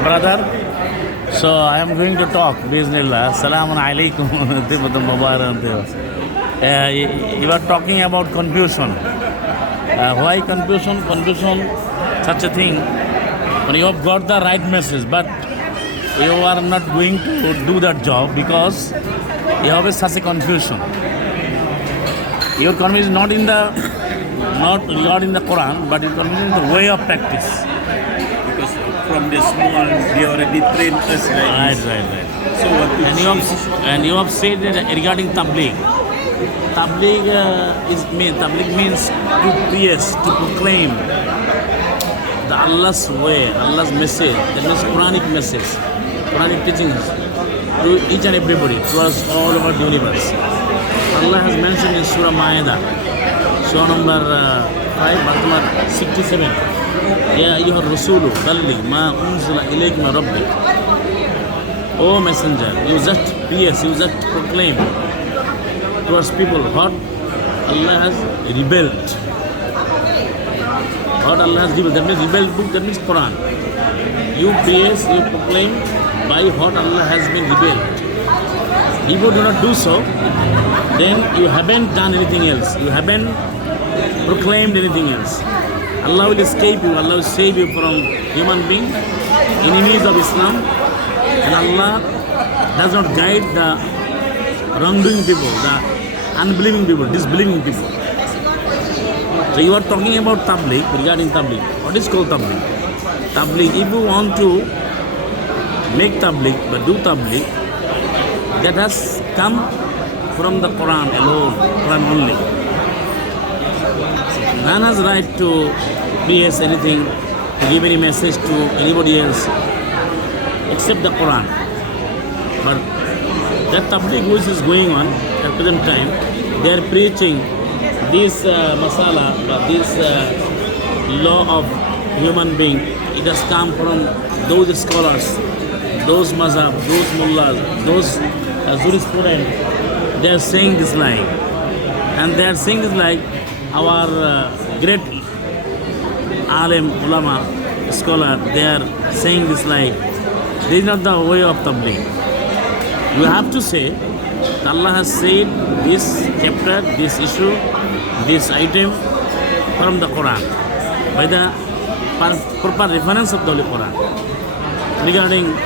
brother. So I am going to talk. Bismillah. Assalamu alaikum. You are talking about confusion. Why confusion? Confusion, such a thing. When you have got the right message, but you are not going to do that job because you have such a confusion. Your confusion is not in the Quran, but your confusion is the way of practice. Because from the small they already trained us like this. Right. So what And you have said that regarding tabligh. Tabligh means to preach, to proclaim the Allah's way, Allah's message, that means Quranic message, Quranic teachings to each and everybody, to us all over the universe. Allah has mentioned in Surah Ma'idah, Surah number 5, verse number 67. Ya ayyuhar rasulu balligh ma unzila ilayka min rabbik. O messenger, you just preach, you just proclaim towards people what Allah has revealed. What Allah has revealed, that means revealed book, that means Quran. You preach, you proclaim by what Allah has been revealed. If you do not do so, then you haven't done anything else. You haven't proclaimed anything else. Allah will escape you, Allah will save you from human beings, enemies of Islam, and Allah does not guide the wrongdoing people, the unbelieving people, disbelieving people. So you are talking about tabligh, regarding tabligh. What is called tabligh? Tabligh, if you want to make tabligh, but do tabligh, that has come from the Quran alone, Quran only. None has right to preach anything, to give any message to anybody else except the Quran. But that tabligh which is going on at present time, they are preaching this masala, this law of human being. It has come from those scholars, those mazhab, those mullahs, those jurisprudents. They are saying this lie, and they are saying this like our great alim, ulama, scholar. They are saying this like this is not the way of tabligh. You have to say Allah has said this chapter, this issue, this item from the Quran by the proper reference of the Holy Quran regarding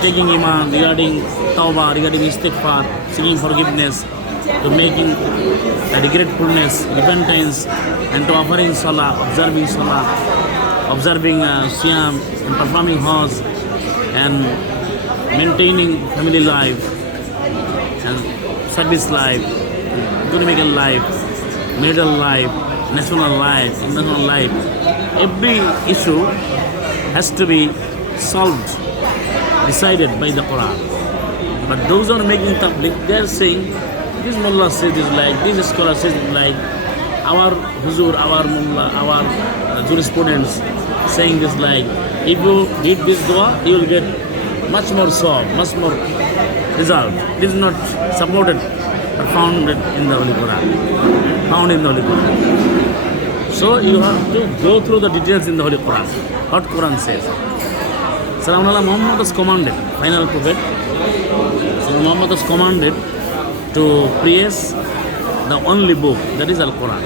taking iman, regarding tawbah, regarding istighfar, seeking forgiveness, to making regretfulness, repentance, and to offering salah, observing siyam, and performing hajj, and maintaining family life, and service life, economical life, marital life, national life, international life. Every issue has to be solved, decided by the Quran. But those who are making tabligh, they are saying, this mullah says this like, this scholar says it like, our huzur, our mullah, our jurisprudents saying this like, if you did this dua, you will get much more sawab, much more result. This is not supported but founded in the Holy Quran. Found in the Holy Quran. So you have to go through the details in the Holy Quran. What Quran says. Sayyidina Muhammad was commanded, final prophet. So Muhammad was commanded to preach the only book, that is Al-Quran.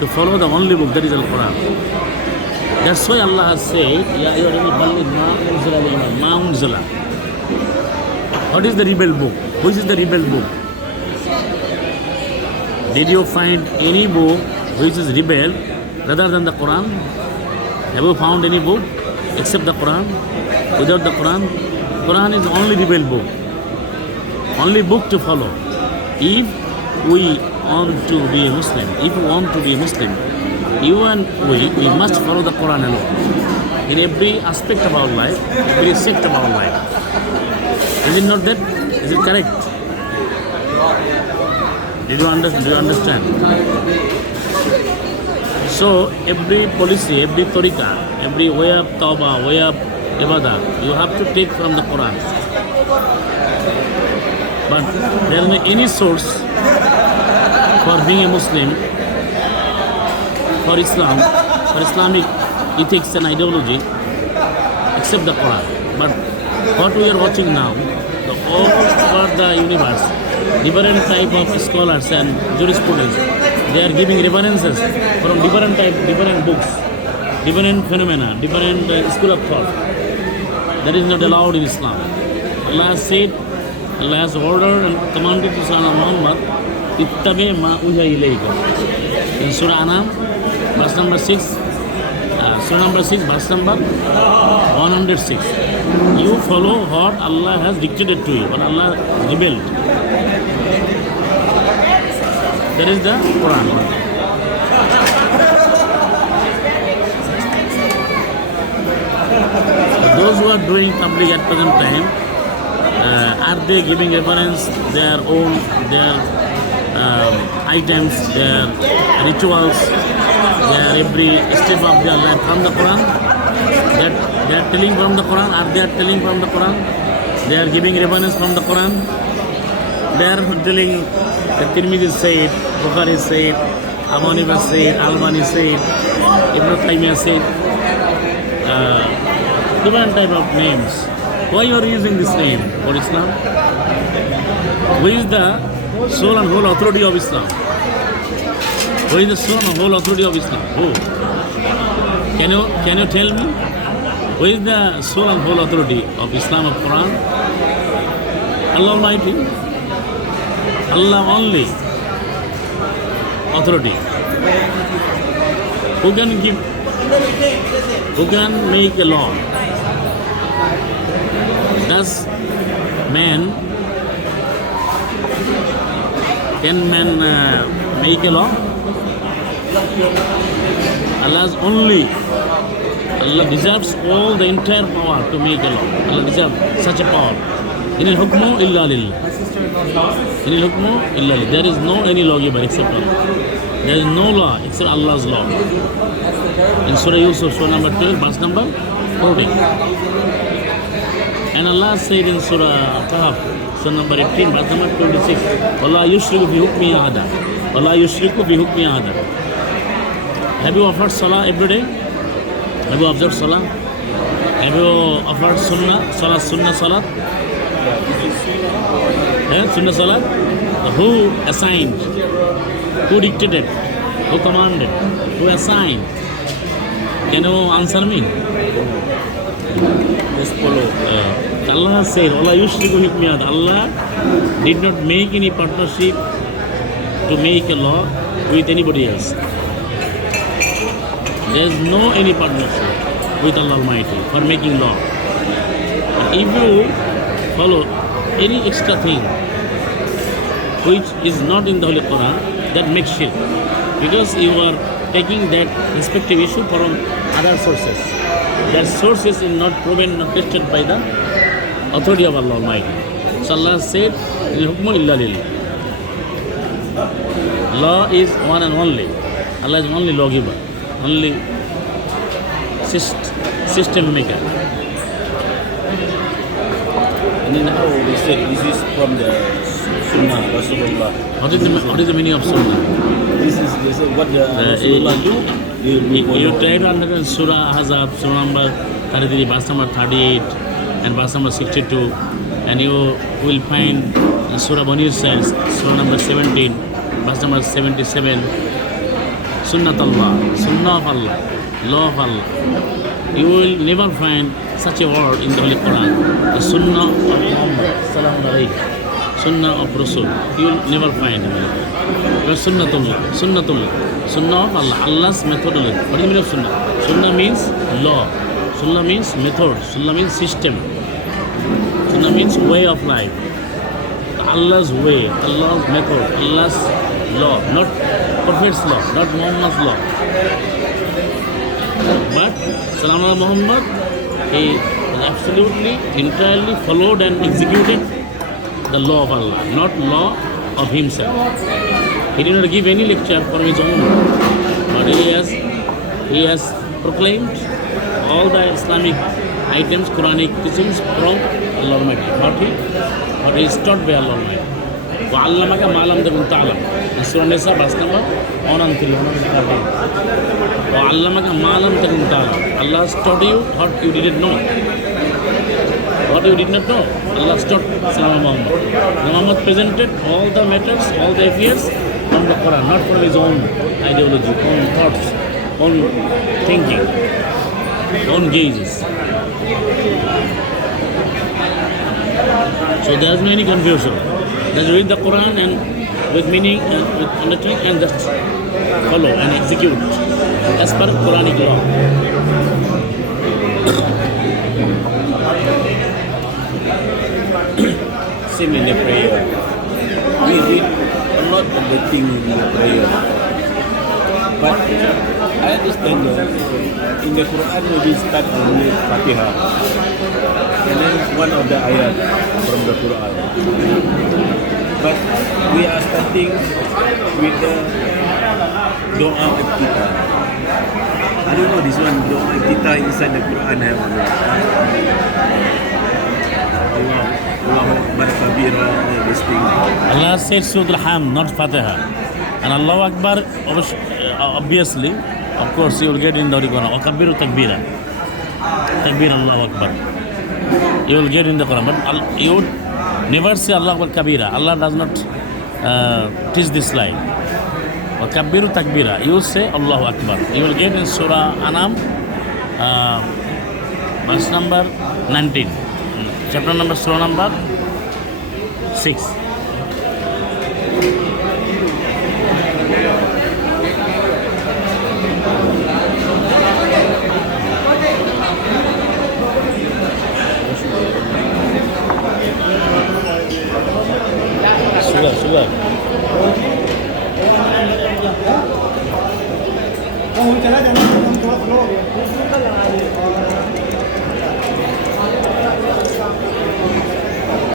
To follow the only book, that is Al-Quran. That's why Allah has said, Ya ayyuhal balligh ma unzila. What is the rebel book? Which is the rebel book? Did you find any book which is rebel rather than the Quran? Have you found any book except the Quran? Without the Quran? Quran is the only rebel book. Only book to follow. If we want to be a Muslim, you and we must follow the Quran alone. In every aspect of our life, every sect of our life. Is it not that? Is it correct? Did you understand? So every policy, every tariqah, every way of tawbah, way of ibadah, you have to take from the Quran. But there is no any source for being a Muslim, for Islam, for Islamic ethics and ideology. except the Quran. But what we are watching now, all over the universe, different type of scholars and jurisprudence, they are giving references from different books, different phenomena, different school of thought. That is not allowed in Islam. Allah has said, Allah has ordered and commanded to Son of Muhammad, ittabi ma uhiya ilayka. In Surah Anam, verse number 6, Surah number 6, verse number 106. You follow what Allah has dictated to you, what Allah revealed. That is the Quran. Those who are doing tabligh at present time, are they giving reference their own, their items, their rituals, their every step of their life from the Quran? They are telling from the Quran. Are they telling from the Quran? They are giving reference from the Quran. They are telling that Tirmidhi said, Bukhari said, Abu Hanifa said, Albani said, Ibn Taymiyyah said, different type of names. Why you are using this name for Islam? Who is the sole and whole authority of Islam? Who is the sole and whole authority of Islam? Who? Can you tell me? Who is the sole and whole authority of Islam, of Quran? Allah Almighty. Allah only authority. Who can give? Who can make a law? Does can man make a law? Allah's only. Allah deserves all the entire power to make a law. Allah deserves such a power. Inil hukmu illa lillah. Inil hukmu illa lillah. There is no any lawgiver except Allah. There is no law except Allah's law. In Surah Yusuf, Surah number 12, verse number 40. And Allah said in Surah Kahf, Surah number 18, verse number 26, وَلَا يُشْرِكُ بِحُكْمِهِ أَحَدًا وَلَا يُشْرِكُ بِحُكْمِهِ أَحَدًا. Have you offered Salah every day? Have you observed Salah? Have you offered Sunnah? Salah? Sunnah Salah? Who assigned? Who dictated? Who commanded? Who assigned? Can you answer me? Just follow. Allah said, Allah did not make any partnership to make a law with anybody else. There is no any partnership with Allah Almighty for making law. And if you follow any extra thing which is not in the Holy Quran, that makes shirk. Because you are taking that respective issue from other sources. That sources is not proven, not tested by the authority of Allah Almighty. So Allah said, "Il hukmu illa lillah." Law is one and only. Allah is only lawgiver, only system maker. And then how they said this is from the Sunnah Rasulullah. What is the meaning of Sunnah? This is they said what the Rasulullah do. You try to understand Surah Ahzab, Surah number 33, verse number 38, and verse number 62, and you will find Surah Bani Israel, Surah number 17, verse number 77, Sunnat Allah, Sunnah of Allah, law of Allah. You will never find such a word in the Holy Quran, the Sunnah of Muhammad, Sunnah of Rasul. You will never find it. Sunnatullah, Sunnah of Allah, Allah's methodology. What is the meaning of Sunnah? Sunnah means law. Sunnah means method. Sunnah means system. Sunnah means way of life. Allah's way, Allah's method, Allah's law, not Prophet's law, not Muhammad's law. But Salam Muhammad, he absolutely, entirely followed and executed the law of Allah, not law of himself. He did not give any lecture for his own, but he has proclaimed all the Islamic items, Quranic teachings from Allah Almighty. But he is taught by Allah Almighty. وَعَلَّمَكَ مَا لَمْ تَكُنْ تَعْلَمْ. In Surah Nisa, verse number 103. وَعَلَّمَكَ مَا لَمْ تَكُنْ تَعْلَمْ. Allah has taught you what you didn't know. What you did not know? Allah stopped Sayyidina Muhammad. Muhammad presented all the matters, all the affairs from the Quran, not from his own ideology, own thoughts, own thinking, own gazes. So there is no any confusion. Just read the Quran and with meaning and with understanding and just follow and execute as per Quranic law. Same in the prayer. We read a lot of the things in the prayer. But I understand that in the Quran we start with Fatiha. And then one of the ayat from the Quran. But we are starting with the Doa Iftitah. I don't know this one, Doa Iftitah inside the Quran have Allahu Akbar Kabira, this thing. Allah said Surah Al-Hamd, not Fatiha. And Allahu Akbar, obviously, of course, you will get in the Quran. Wa Kabiru Takbira. Takbir Allahu Akbar. You will get in the Quran. But you would never say Allah Akbar Kabira. Allah does not teach this line. Wa Kabiru Takbira. You say Allahu Akbar. You will get in Surah Anam, verse number 19. Chapter number, surah number 6.